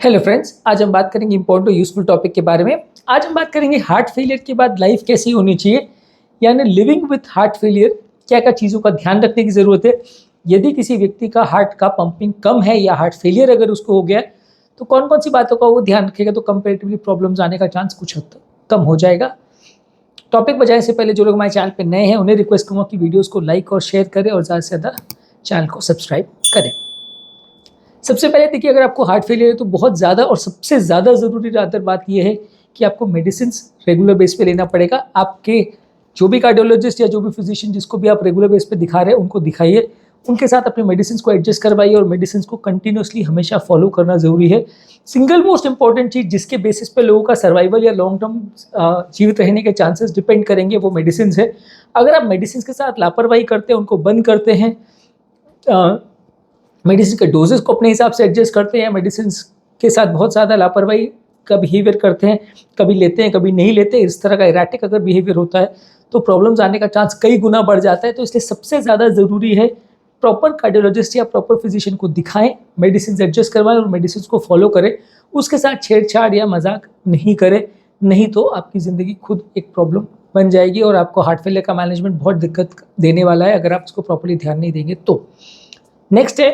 Hello friends, आज हम बात करेंगे इंपॉर्टेंट और यूजफुल टॉपिक के बारे में। आज हम बात करेंगे हार्ट फेलियर के बाद लाइफ कैसी होनी चाहिए, यानी लिविंग विथ हार्ट फेलियर क्या क्या चीज़ों का ध्यान रखने की ज़रूरत है। यदि किसी व्यक्ति का हार्ट का पंपिंग कम है या हार्ट फेलियर अगर उसको हो गया है, तो कौन कौन सी बातों का वो ध्यान रखेगा तो कंपेरेटिवली प्रॉब्लम्स आने का चांस कुछ हद तक कम हो जाएगा। टॉपिक बजाने से पहले जो लोग हमारे चैनल पर नए हैं उन्हें रिक्वेस्ट करूँगा कि वीडियोज़ को लाइक और शेयर करें और ज़्यादा से ज़्यादा चैनल को सब्सक्राइब करें। सबसे पहले देखिए, अगर आपको हार्ट फेलियर है तो बहुत ज़्यादा और सबसे ज़्यादा ज़रूरी बात यह है कि आपको मेडिसिन रेगुलर बेस पे लेना पड़ेगा। आपके जो भी कार्डियोलॉजिस्ट या जो भी फिजिशियन जिसको भी आप रेगुलर बेस पे दिखा रहे हैं उनको दिखाइए, उनके साथ अपने मेडिसिन को एडजस्ट करवाइए और मेडिसिन को कंटिन्यूसली हमेशा फॉलो करना ज़रूरी है। सिंगल मोस्ट इंपॉर्टेंट चीज़ जिसके बेसिस पे लोगों का सर्वाइवल या लॉन्ग टर्म जीवित रहने के चांसेस डिपेंड करेंगे वो मेडिसिन है। अगर आप मेडिसिन के साथ लापरवाही करते हैं, उनको बंद करते हैं, मेडिसिन के डोजेस को अपने हिसाब से एडजस्ट करते हैं, मेडिसिन के साथ बहुत ज़्यादा लापरवाही का बिहेवियर करते हैं, कभी लेते हैं कभी नहीं लेते, इस तरह का इराटिक अगर बिहेवियर होता है तो प्रॉब्लम्स आने का चांस कई गुना बढ़ जाता है। तो इसलिए सबसे ज़्यादा ज़रूरी है प्रॉपर कार्डियोलॉजिस्ट या प्रॉपर फिजिशियन को दिखाएं, मेडिसिन एडजस्ट करवाएं और मेडिसिन को फॉलो करें। उसके साथ छेड़छाड़ या मजाक नहीं करें, नहीं तो आपकी ज़िंदगी खुद एक प्रॉब्लम बन जाएगी और आपको हार्ट फेलियर का मैनेजमेंट बहुत दिक्कत देने वाला है अगर आप उसको प्रॉपरली ध्यान नहीं देंगे तो। नेक्स्ट है,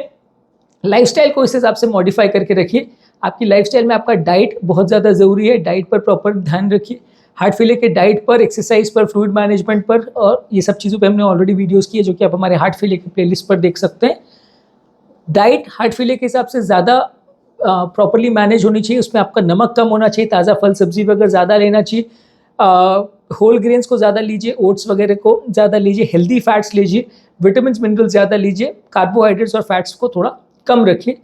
लाइफस्टाइल को इस हिसाब से मॉडिफाई करके रखिए। आपकी लाइफस्टाइल में आपका डाइट बहुत ज़्यादा ज़रूरी है, डाइट पर प्रॉपर ध्यान रखिए। हार्ट फेलियर के डाइट पर, एक्सरसाइज पर, फ्लूइड मैनेजमेंट पर और ये सब चीज़ों पे हमने ऑलरेडी वीडियोस की है जो कि आप हमारे हार्ट फेलियर की प्लेलिस्ट पर देख सकते हैं। डाइट हार्ट फेलियर के हिसाब से ज़्यादा प्रॉपरली मैनेज होनी चाहिए, उसमें आपका नमक कम होना चाहिए, ताज़ा फल सब्जी वगैरह ज़्यादा लेना चाहिए, होल ग्रेन्स को ज़्यादा लीजिए, ओट्स वगैरह को ज़्यादा लीजिए, हेल्दी फैट्स लीजिए, विटामिन मिनरल ज़्यादा लीजिए, कार्बोहाइड्रेट्स और फैट्स को थोड़ा कम रखिए।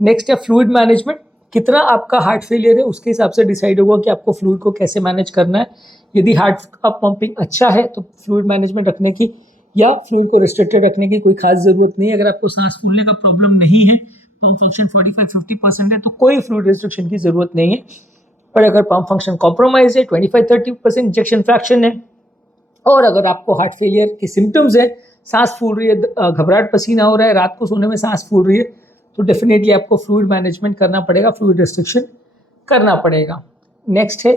नेक्स्ट है फ्लूइड मैनेजमेंट। कितना आपका हार्ट फेलियर है उसके हिसाब से डिसाइड होगा कि आपको फ्लूइड को कैसे मैनेज करना है। यदि हार्ट का पंपिंग अच्छा है तो फ्लूइड मैनेजमेंट रखने की या फ्लूइड को रिस्ट्रिक्टेड रखने की कोई खास ज़रूरत नहीं है। अगर आपको सांस फूलने का प्रॉब्लम नहीं है, पंप फंक्शन 45-50% है, तो कोई फ्लूइड रिस्ट्रिक्शन की ज़रूरत नहीं है। पर अगर पंप फंक्शन कॉम्प्रोमाइज है, 25-30% इंजेक्शन फ्रैक्शन है और अगर आपको हार्ट फेलियर के सिम्टम्स है, सांस फूल रही है, घबराहट, पसीना हो रहा है, रात को सोने में सांस फूल रही है, तो डेफिनेटली आपको फ्लूइड मैनेजमेंट करना पड़ेगा, फ्लूइड रिस्ट्रिक्शन करना पड़ेगा। नेक्स्ट है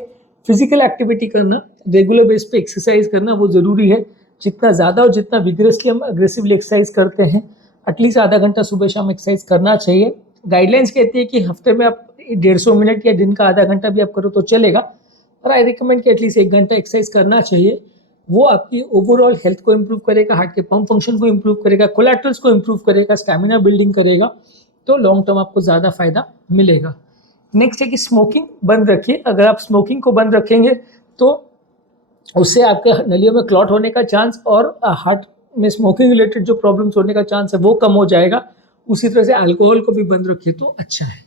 फिजिकल एक्टिविटी करना, रेगुलर बेस पे एक्सरसाइज करना वो ज़रूरी है। जितना ज़्यादा और जितना विग्रेसली हम अग्रेसिवली एक्सरसाइज करते हैं, एटलीस्ट आधा घंटा सुबह शाम एक्सरसाइज करना चाहिए। गाइडलाइंस कहती है कि हफ्ते में आप 150 मिनट या दिन का आधा घंटा भी आप करो तो चलेगा, पर आई रिकमेंड कि एटलीस्ट 1 घंटा एक्सरसाइज करना चाहिए। वो आपकी ओवरऑल हेल्थ को इम्प्रूव करेगा, हार्ट के पंप फंक्शन को इम्प्रूव करेगा, कोलेस्ट्रॉल्स को इम्प्रूव करेगा, स्टैमिना बिल्डिंग करेगा, तो लॉन्ग टर्म आपको ज़्यादा फायदा मिलेगा। नेक्स्ट है कि स्मोकिंग बंद रखिए। अगर आप स्मोकिंग को बंद रखेंगे तो उससे आपके नलियों में क्लॉट होने का चांस और हार्ट में स्मोकिंग रिलेटेड जो प्रॉब्लम्स होने का चांस है वो कम हो जाएगा। उसी तरह से अल्कोहल को भी बंद रखिए तो अच्छा है।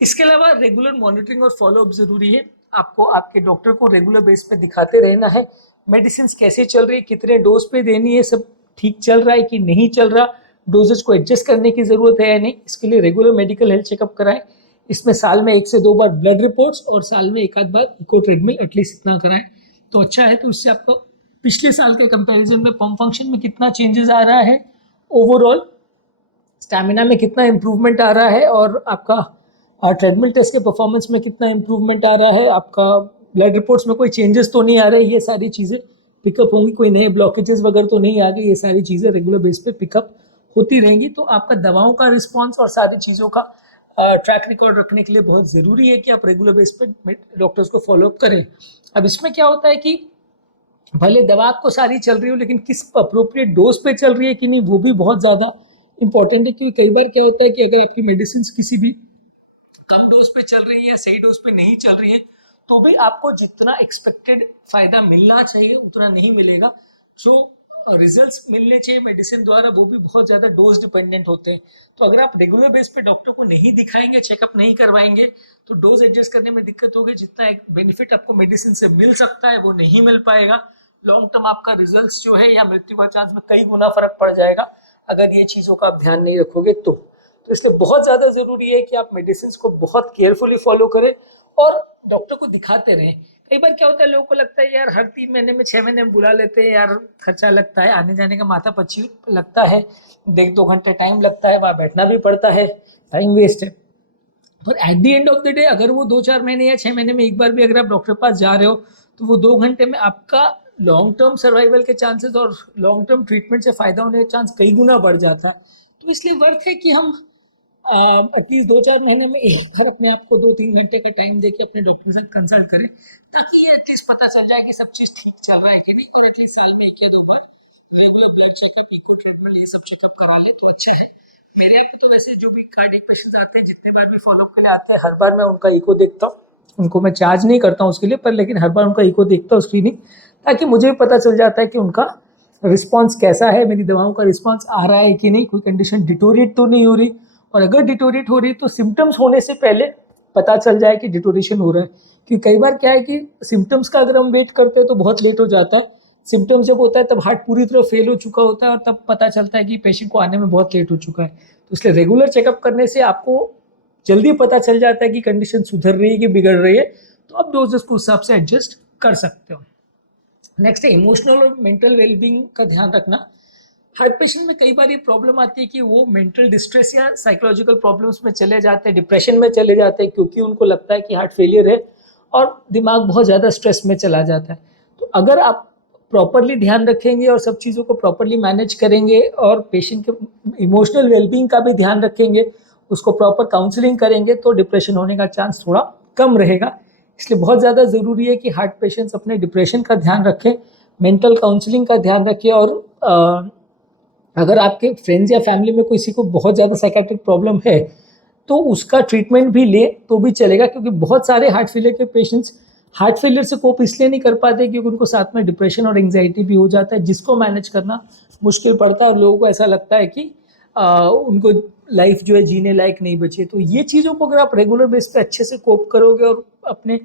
इसके अलावा रेगुलर मॉनिटरिंग और फॉलोअप जरूरी है। आपको आपके डॉक्टर को रेगुलर बेस पे दिखाते रहना है, मेडिसिन कैसे चल रही है, कितने डोज पे देनी है, सब ठीक चल रहा है कि नहीं चल रहा, डोजेज को एडजस्ट करने की ज़रूरत है या नहीं, इसके लिए रेगुलर मेडिकल हेल्थ चेकअप कराएं। इसमें साल में 1 से 2 बार ब्लड रिपोर्ट्स और साल में 1 आध बार इको ट्रेडमिल एटलीस्ट इतना कराएं तो अच्छा है। तो इससे आपको पिछले साल के कंपैरिजन में पंप फंक्शन में कितना चेंजेस आ रहा है, ओवरऑल स्टैमिना में कितना इंप्रूवमेंट आ रहा है और आपका ट्रेडमिल टेस्ट के परफॉर्मेंस में कितना इंप्रूवमेंट आ रहा है, आपका ब्लड रिपोर्ट्स में कोई चेंजेस तो नहीं आ रहे, ये सारी चीज़ें पिकअप होंगी, कोई नए ब्लॉकेजेस वगैरह तो नहीं आ गए, ये सारी चीज़ें रेगुलर बेस पे पिकअप होती रहेंगी। तो आपका दवाओं का रिस्पॉन्स और सारी चीज़ों का ट्रैक रिकॉर्ड रखने के लिए बहुत ज़रूरी है कि आप रेगुलर बेस पे डॉक्टर्स को फॉलोअप करें। अब इसमें क्या होता है कि भले दवा आपको सारी चल रही हो लेकिन किस अप्रोप्रिएट डोज पे चल रही है कि नहीं वो भी बहुत ज़्यादा इंपॉर्टेंट है। क्योंकि कई बार क्या होता है कि अगर आपकी मेडिसिन किसी भी कम डोज पे चल रही है या सही डोज पे नहीं चल रही है तो भी आपको जितना एक्सपेक्टेड फायदा मिलना चाहिए उतना नहीं मिलेगा। जो रिजल्ट्स मिलने चाहिए मेडिसिन द्वारा वो भी बहुत ज़्यादा डोज डिपेंडेंट होते हैं। तो अगर आप रेगुलर बेस पे डॉक्टर को नहीं दिखाएंगे, चेकअप नहीं करवाएंगे तो डोज एडजस्ट करने में दिक्कत होगी। जितना एक बेनिफिट आपको मेडिसिन से मिल सकता है वो नहीं मिल पाएगा। लॉन्ग टर्म आपका रिजल्ट्स जो है या मृत्यु का चांस में कई गुना फर्क पड़ जाएगा अगर ये चीज़ों का आप ध्यान नहीं रखोगे तो। इसलिए बहुत ज़्यादा ज़रूरी है कि आप मेडिसिन को बहुत केयरफुली फॉलो करें और डॉक्टर को दिखाते रहें। कई बार क्या होता है, लोगों को लगता है यार हर 3 महीने में 6 महीने में बुला लेते हैं, यार खर्चा लगता है, आने जाने का माथा पच्ची लगता है, 1-2 घंटे टाइम लगता है, वहाँ बैठना भी पड़ता है, टाइम वेस्ट है। पर at the end of the day अगर वो 2-4 महीने या 6 महीने में एक बार भी अगर आप डॉक्टर के पास जा रहे हो, तो वो 2 घंटे में आपका लॉन्ग टर्म सर्वाइवल के चांसेस और लॉन्ग टर्म ट्रीटमेंट से फायदा होने के चांस कई गुना बढ़ जाता है। तो इसलिए वर्थ है कि हम एटलीस्ट 2-4 महीने में एक बार अपने आप को 2-3 घंटे का टाइम देके अपने डॉक्टर के साथ कंसल्ट करें, ताकि ये एटलीस्ट पता चल जाए कि सब चीज़ ठीक चल रहा है कि नहीं। और एटलीस्ट साल में 1 या 2 बार regular blood checkup, echo, treatment, ये सब चेकअप करा ले तो अच्छा है। मेरे यहाँ पे तो वैसे जो भी कार्डियक पेशेंट्स आते हैं, जितने बार भी फॉलोअप के लिए आते हैं, हर बार मैं उनका इको देखता हूँ। उनको मैं चार्ज नहीं करता हूँ उसके लिए, पर लेकिन हर बार उनका इको देखता हूँ स्क्रीनिंग, ताकि मुझे भी पता चल जाता है कि उनका रिस्पॉन्स कैसा है, मेरी दवाओं का रिस्पॉन्स आ रहा है कि नहीं, कोई कंडीशन डिटोरिएट तो नहीं हो रही। और अगर डिटोरिएट हो रही तो सिम्टम्स होने से पहले पता चल जाए कि डिटोरिएशन हो रहा है। क्योंकि कई बार क्या है कि सिम्टम्स का अगर हम वेट करते हैं तो बहुत लेट हो जाता है। सिम्टम्स जब होता है तब हार्ट पूरी तरह फेल हो चुका होता है और तब पता चलता है कि पेशेंट को आने में बहुत लेट हो चुका है। तो इसलिए रेगुलर चेकअप करने से आपको जल्दी पता चल जाता है कि कंडीशन सुधर रही है कि बिगड़ रही है, तो आप डोजेस को हिसाब से एडजस्ट कर सकते हो। नेक्स्ट है इमोशनल और मेंटल वेलबींग का ध्यान रखना। हार्ट पेशेंट में कई बार ये प्रॉब्लम आती है कि वो मेंटल डिस्ट्रेस या साइकोलॉजिकल प्रॉब्लम्स में चले जाते हैं, डिप्रेशन में चले जाते हैं, क्योंकि उनको लगता है कि हार्ट फेलियर है और दिमाग बहुत ज़्यादा स्ट्रेस में चला जाता है। तो अगर आप प्रॉपरली ध्यान रखेंगे और सब चीज़ों को प्रॉपरली मैनेज करेंगे और पेशेंट के इमोशनल वेलबींग का भी ध्यान रखेंगे, उसको प्रॉपर काउंसलिंग करेंगे, तो डिप्रेशन होने का चांस थोड़ा कम रहेगा। इसलिए बहुत ज़्यादा ज़रूरी है कि हार्ट पेशेंट्स अपने डिप्रेशन का ध्यान रखें, मेंटल काउंसलिंग का ध्यान रखें। और अगर आपके फ्रेंड्स या फैमिली में किसी को बहुत ज़्यादा साइकेट्रिक प्रॉब्लम है तो उसका ट्रीटमेंट भी ले तो भी चलेगा, क्योंकि बहुत सारे हार्ट फेलियर के पेशेंट्स हार्ट फेलियर से कोप इसलिए नहीं कर पाते क्योंकि उनको साथ में डिप्रेशन और एंजाइटी भी हो जाता है, जिसको मैनेज करना मुश्किल पड़ता है और लोगों को ऐसा लगता है कि उनको लाइफ जो है जीने लायक नहीं बची है। तो ये चीज़ों को अगर आप रेगुलर बेस पे अच्छे से कोप करोगे और अपने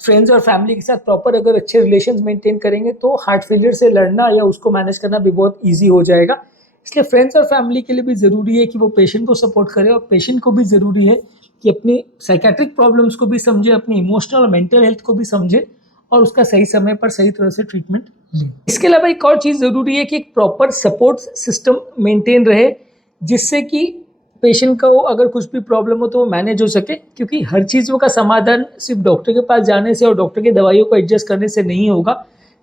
फ्रेंड्स और फैमिली के साथ प्रॉपर अगर अच्छे रिलेशंस मेंटेन करेंगे, तो हार्ट फेलियर से लड़ना या उसको मैनेज करना भी बहुत ईजी हो जाएगा। इसलिए फ्रेंड्स और फैमिली के लिए भी ज़रूरी है कि वो पेशेंट को सपोर्ट करें, और पेशेंट को भी ज़रूरी है कि अपनी साइकेट्रिक प्रॉब्लम्स को भी समझे, अपनी इमोशनल और मेंटल हेल्थ को भी समझे और उसका सही समय पर सही तरह से ट्रीटमेंट लें। इसके अलावा एक और चीज़ ज़रूरी है कि एक प्रॉपर सपोर्ट सिस्टम मेंटेन रहे, जिससे कि पेशेंट को अगर कुछ भी प्रॉब्लम हो तो वो मैनेज हो सके। क्योंकि हर चीज़ों का समाधान सिर्फ डॉक्टर के पास जाने से और डॉक्टर की दवाइयों को एडजस्ट करने से नहीं होगा।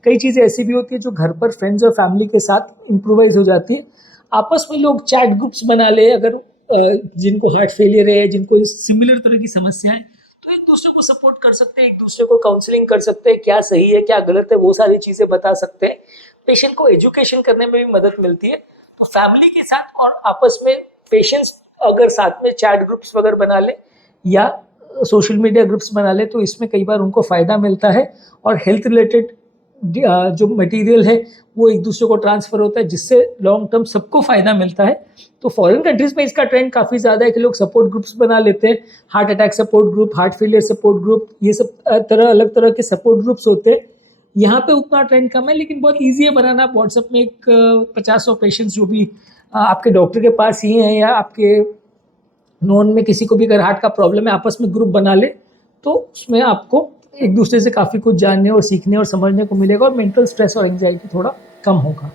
कई चीज़ें ऐसी भी होती है जो घर पर फ्रेंड्स और फैमिली के साथ इम्प्रोवाइज हो जाती है। आपस में लोग चैट ग्रुप्स बना ले, अगर जिनको हार्ट फेलियर है, जिनको सिमिलर तरह की समस्याएं, तो एक दूसरे को सपोर्ट कर सकते हैं, एक दूसरे को काउंसलिंग कर सकते हैं, क्या सही है क्या गलत है वो सारी चीज़ें बता सकते हैं। पेशेंट को एजुकेशन करने में भी मदद मिलती है। तो फैमिली के साथ और आपस में पेशेंट्स अगर साथ में चैट ग्रुप्स वगैरह बना ले या सोशल मीडिया ग्रुप्स बना ले, तो इसमें कई बार उनको फ़ायदा मिलता है और हेल्थ रिलेटेड जो मटेरियल है वो एक दूसरे को ट्रांसफ़र होता है, जिससे लॉन्ग टर्म सबको फ़ायदा मिलता है। तो फॉरेन कंट्रीज़ में इसका ट्रेंड काफ़ी ज़्यादा है कि लोग सपोर्ट ग्रुप्स बना लेते हैं, heart attack support group, heart failure support group, ये सब अलग तरह के सपोर्ट ग्रुप्स होते हैं। यहाँ पे उतना ट्रेंड कम है, लेकिन बहुत ईजी है बनाना। व्हाट्सएप में एक 50-100 पेशेंट्स जो भी आपके डॉक्टर के पास ही हैं या आपके नॉन में किसी को भी अगर हार्ट का प्रॉब्लम है, आपस में ग्रुप बना ले, तो उसमें आपको एक दूसरे से काफ़ी कुछ जानने और सीखने और समझने को मिलेगा और मेंटल स्ट्रेस और एंजाइटी थोड़ा कम होगा।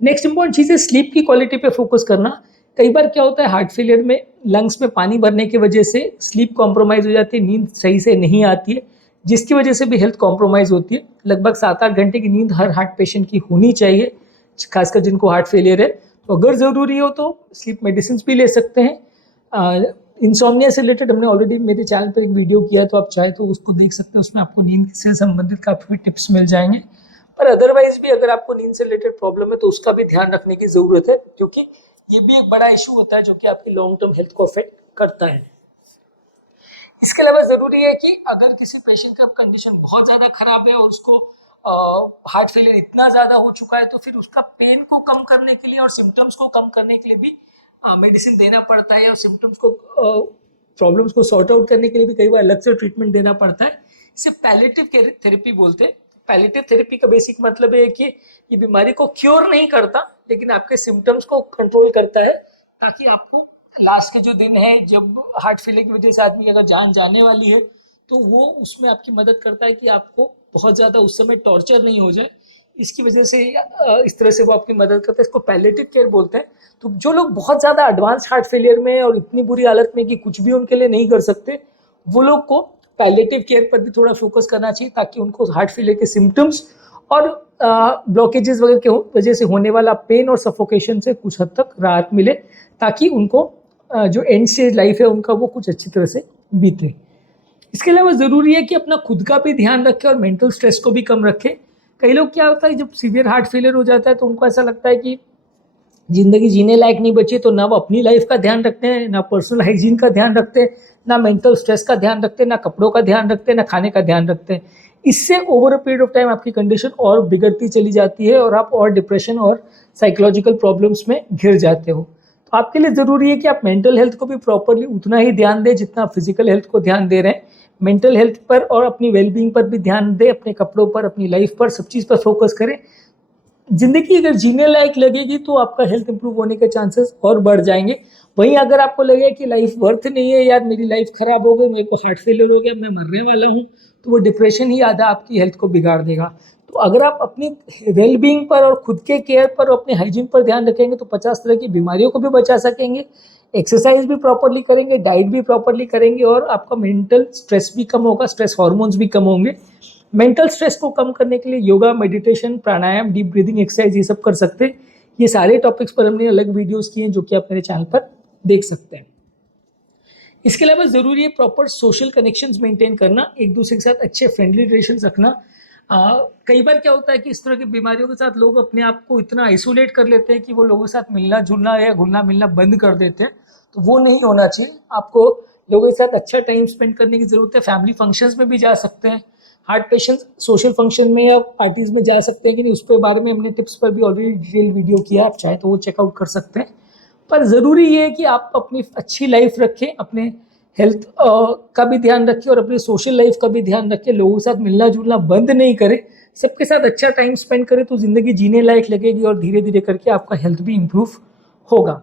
नेक्स्ट इंपॉर्टेंट चीज़ है स्लीप की क्वालिटी पे फोकस करना। कई बार क्या होता है हार्ट फेलियर में लंग्स में पानी भरने की वजह से स्लीप कॉम्प्रोमाइज़ हो जाती है, नींद सही से नहीं आती है, जिसकी वजह से भी हेल्थ कॉम्प्रोमाइज़ होती है। लगभग 7-8 घंटे की नींद हर हार्ट पेशेंट की होनी चाहिए, खासकर जिनको हार्ट फेलियर है। तो अगर ज़रूरी हो तो स्लीप मेडिसिन भी ले सकते हैं। इंसोम्निया से रिलेटेड हमने ऑलरेडी मेरे चैनल पर एक वीडियो किया, तो आप चाहे तो उसको देख सकते हैं, उसमें आपको नींद से संबंधित काफ़ी टिप्स मिल जाएंगे। पर अदरवाइज भी अगर आपको नींद से रिलेटेड प्रॉब्लम है तो उसका भी ध्यान रखने की ज़रूरत है, क्योंकि ये भी एक बड़ा इशू होता है जो कि आपकी लॉन्ग टर्म हेल्थ को अफेक्ट करता है। इसके अलावा ज़रूरी है कि अगर किसी पेशेंट का कंडीशन बहुत ज़्यादा खराब है और उसको हार्ट फेलियर इतना ज़्यादा हो चुका है, तो फिर उसका पेन को कम करने के लिए और सिम्टम्स को कम करने के लिए भी मेडिसिन देना पड़ता है, और सिम्टम्स को प्रॉब्लम्स को सॉर्ट आउट करने के लिए भी कई बार अलग से ट्रीटमेंट देना पड़ता है। इसे पैलेटिव थेरेपी बोलते हैं। पैलेटिव थेरेपी का बेसिक मतलब है कि ये बीमारी को क्योर नहीं करता, लेकिन आपके सिम्टम्स को कंट्रोल करता है, ताकि आपको लास्ट के जो दिन है जब हार्ट फेलियर की वजह से आदमी अगर जान जाने वाली है, तो वो उसमें आपकी मदद करता है कि आपको बहुत ज़्यादा उस समय टॉर्चर नहीं हो जाए। इसकी वजह से इस तरह से वो आपकी मदद करते हैं। इसको पैलेटिव केयर बोलते हैं। तो जो लोग बहुत ज़्यादा एडवांस हार्ट फेलियर में और इतनी बुरी हालत में कि कुछ भी उनके लिए नहीं कर सकते, वो लोग को पैलेटिव केयर पर भी थोड़ा फोकस करना चाहिए, ताकि उनको हार्ट फेलियर के सिम्टम्स और ब्लॉकेजेस वगैरह के वजह से होने वाला पेन और सफोकेशन से कुछ हद तक राहत मिले, ताकि उनको जो एंड स्टेज लाइफ है उनका वो कुछ अच्छी तरह से बीते। इसके अलावा ज़रूरी है कि अपना खुद का भी ध्यान रखें और मेंटल स्ट्रेस को भी कम रखें। कई लोग क्या होता है, जब सीवियर हार्ट फेलियर हो जाता है तो उनको ऐसा लगता है कि ज़िंदगी जीने लायक नहीं बची, तो ना वो अपनी लाइफ का ध्यान रखते हैं, ना पर्सनल हाइजीन का ध्यान रखते हैं, ना मेंटल स्ट्रेस का ध्यान रखते हैं, ना कपड़ों का ध्यान रखते हैं, ना खाने का ध्यान रखते हैं। इससे over a period of time आपकी कंडीशन और बिगड़ती चली जाती है और आप और डिप्रेशन और साइकोलॉजिकल प्रॉब्लम्स में घिर जाते हो। तो आपके लिए ज़रूरी है कि आप मेंटल हेल्थ को भी प्रॉपरली उतना ही ध्यान दें जितना फिजिकल हेल्थ को ध्यान दे रहे हैं। मेंटल हेल्थ पर और अपनी वेलबींग पर भी ध्यान दें, अपने कपड़ों पर, अपनी लाइफ पर, सब चीज़ पर फोकस करें। ज़िंदगी अगर जीने लायक लगेगी तो आपका हेल्थ इंप्रूव होने के चांसेस और बढ़ जाएंगे। वहीं अगर आपको लगे कि लाइफ वर्थ नहीं है, यार मेरी लाइफ ख़राब हो गई, मेरे को हार्ट फेलियर हो गया, मैं मरने वाला हूँ, तो वो डिप्रेशन ही आधा आपकी हेल्थ को बिगाड़ देगा। तो अगर आप अपनी वेलबींग पर और खुद के केयर पर और अपने हाइजीन पर ध्यान रखेंगे तो 50 तरह की बीमारियों को भी बचा सकेंगे। एक्सरसाइज भी प्रॉपरली करेंगे, डाइट भी प्रॉपरली करेंगे और आपका मेंटल स्ट्रेस भी कम होगा, स्ट्रेस हार्मोन्स भी कम होंगे। मेंटल स्ट्रेस को कम करने के लिए योगा, मेडिटेशन, प्राणायाम, डीप ब्रीदिंग एक्सरसाइज ये सब कर सकते हैं। ये सारे टॉपिक्स पर हमने अलग वीडियोस किए हैं जो कि आप मेरे चैनल पर देख सकते हैं। इसके अलावा ज़रूरी है प्रॉपर सोशल कनेक्शंस मेंटेन करना, एक दूसरे के साथ अच्छे फ्रेंडली रिलेशंस रखना। कई बार क्या होता है कि इस तरह की बीमारियों के साथ लोग अपने आप को इतना आइसोलेट कर लेते हैं कि वो लोगों के साथ मिलना जुलना या घुलना मिलना बंद कर देते हैं। तो वो नहीं होना चाहिए। आपको लोगों के साथ अच्छा टाइम स्पेंड करने की ज़रूरत है। फैमिली फंक्शंस में भी जा सकते हैं, हार्ट पेशेंट्स सोशल फंक्शन में या पार्टीज़ में जा सकते हैं कि नहीं, उसके बारे में हमने टिप्स पर भी ऑलरेडी डिटेल वीडियो किया, आप चाहे तो वो चेकआउट कर सकते हैं। पर ज़रूरी ये है कि आप अपनी अच्छी लाइफ रखें, अपने हेल्थ का भी ध्यान रखें और अपनी सोशल लाइफ का भी ध्यान रखें। लोगों के साथ मिलना जुलना बंद नहीं करें, सबके साथ अच्छा टाइम स्पेंड करें, तो ज़िंदगी जीने लायक लगेगी और धीरे धीरे करके आपका हेल्थ भी इम्प्रूव होगा।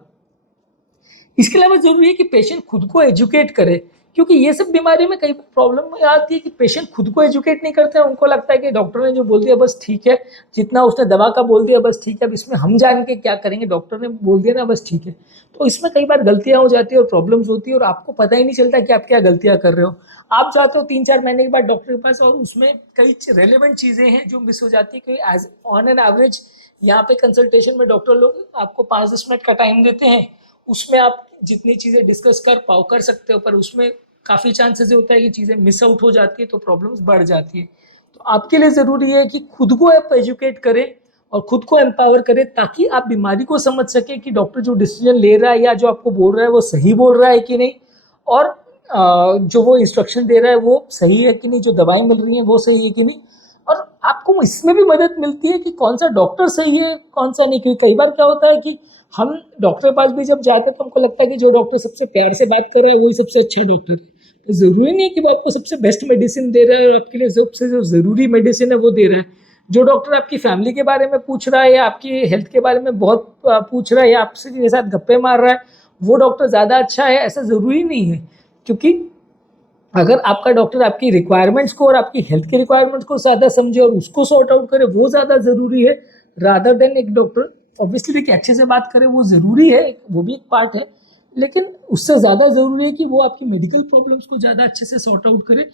इसके अलावा ज़रूरी है कि पेशेंट खुद को एजुकेट करे, क्योंकि ये सब बीमारी में कई प्रॉब्लम आती है कि पेशेंट खुद को एजुकेट नहीं करते हैं। उनको लगता है कि डॉक्टर ने जो बोल दिया बस ठीक है, जितना उसने दवा का बोल दिया बस ठीक है, अब इसमें हम जान के क्या करेंगे, डॉक्टर ने बोल दिया ना बस ठीक है। तो इसमें कई बार गलतियाँ हो जाती है और प्रॉब्लम्स होती है और आपको पता ही नहीं चलता कि आप क्या गलतियाँ कर रहे हो। आप जाते हो 3-4 महीने के बाद डॉक्टर के पास और उसमें कई रेलिवेंट चीज़ें हैं जो मिस हो जाती है। कि एज ऑन एन एवरेज यहाँ पे कंसल्टेशन में डॉक्टर लोग आपको 5-10 मिनट का टाइम देते हैं, उसमें आप जितनी चीज़ें डिस्कस कर सकते हो, पर उसमें काफ़ी चांसेस होता है कि चीज़ें मिस आउट हो जाती है तो प्रॉब्लम्स बढ़ जाती है। तो आपके लिए ज़रूरी है कि खुद को आप एजुकेट करें और खुद को एम्पावर करें, ताकि आप बीमारी को समझ सकें कि डॉक्टर जो डिसीजन ले रहा है या जो आपको बोल रहा है वो सही बोल रहा है कि नहीं, और जो वो इंस्ट्रक्शन दे रहा है वो सही है कि नहीं, जो दवाएं मिल रही हैं वो सही है कि नहीं। और आपको इसमें भी मदद मिलती है कि कौन सा डॉक्टर सही है कौन सा नहीं। क्योंकि कई बार क्या होता है कि हम डॉक्टर के पास भी जब जाते हैं तो हमको लगता है कि जो डॉक्टर सबसे प्यार से बात कर रहा है वही सबसे अच्छा डॉक्टर है। तो ज़रूरी नहीं है कि वो आपको सबसे बेस्ट मेडिसिन दे रहा है और आपके लिए सबसे जो ज़रूरी मेडिसिन है वो दे रहा है। जो डॉक्टर आपकी फैमिली के बारे में पूछ रहा है या आपकी हेल्थ के बारे में बहुत पूछ रहा है या आपसे के साथ गप्पे मार रहा है, वो डॉक्टर ज़्यादा अच्छा है, ऐसा ज़रूरी नहीं है। क्योंकि अगर आपका डॉक्टर आपकी रिक्वायरमेंट्स को और आपकी हेल्थ के रिक्वायरमेंट्स को ज़्यादा समझे और उसको सॉर्ट आउट करे, वो ज़्यादा ज़रूरी है रादर देन एक डॉक्टर ऑब्वियसली देखिए अच्छे से बात करे, वो ज़रूरी है, वो भी एक पार्ट है, लेकिन उससे ज़्यादा ज़रूरी है कि वो आपकी मेडिकल प्रॉब्लम्स को ज़्यादा अच्छे से सॉर्ट आउट करे।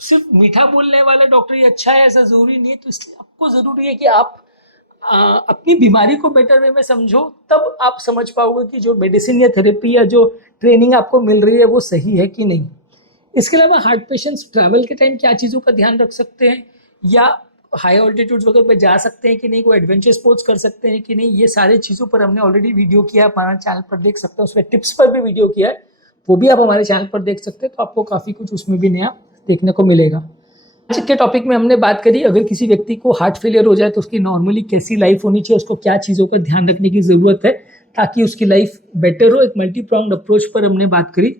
सिर्फ मीठा बोलने वाला डॉक्टर ही अच्छा है ऐसा ज़रूरी नहीं है। तो इसलिए आपको ज़रूरी है कि आप अपनी बीमारी को बेटर वे में समझो, तब आप समझ पाओगे कि जो मेडिसिन या थेरेपी या जो ट्रेनिंग आपको मिल रही है वो सही है कि नहीं। इसके अलावा हार्ट पेशेंट्स ट्रैवल के टाइम क्या चीज़ों का ध्यान रख सकते हैं, या हाई ऑल्टीट्यूड्स वगैरह पे जा सकते हैं कि नहीं, कोई एडवेंचर स्पोर्ट्स कर सकते हैं कि नहीं, ये सारी चीज़ों पर हमने ऑलरेडी वीडियो किया है, हमारे चैनल पर देख सकते हैं। उसमें टिप्स पर भी वीडियो किया है, वो भी आप हमारे चैनल पर देख सकते हैं। तो आपको काफ़ी कुछ उसमें भी नया देखने को मिलेगा। आज के टॉपिक में हमने बात करी अगर किसी व्यक्ति को हार्ट फेलियर हो जाए तो उसकी नॉर्मली कैसी लाइफ होनी चाहिए, उसको क्या चीज़ों का ध्यान रखने की ज़रूरत है ताकि उसकी लाइफ बेटर हो। एक मल्टी प्रॉन्ग्ड अप्रोच पर हमने बात करी।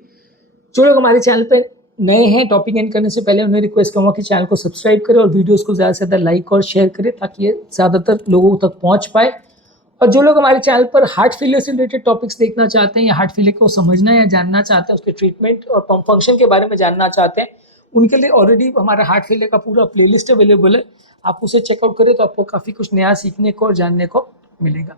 जो लोग हमारे चैनल पर नए हैं, टॉपिक एंड करने से पहले उन्हें रिक्वेस्ट करूँगा कि चैनल को सब्सक्राइब करें और वीडियोस को ज़्यादा से ज़्यादा लाइक और शेयर करें ताकि ये ज़्यादातर लोगों तक पहुँच पाए। और जो लोग हमारे चैनल पर हार्ट फेलियर से रिलेटेड टॉपिक्स देखना चाहते हैं या हार्ट फेलियर को समझना या जानना चाहते हैं, उसके ट्रीटमेंट और पंप फंक्शन के बारे में जानना चाहते हैं, उनके लिए ऑलरेडी हमारा हार्ट फेलियर का पूरा प्लेलिस्ट अवेलेबल है, आप उसे चेकआउट करें तो आपको काफ़ी कुछ नया सीखने को और जानने को मिलेगा।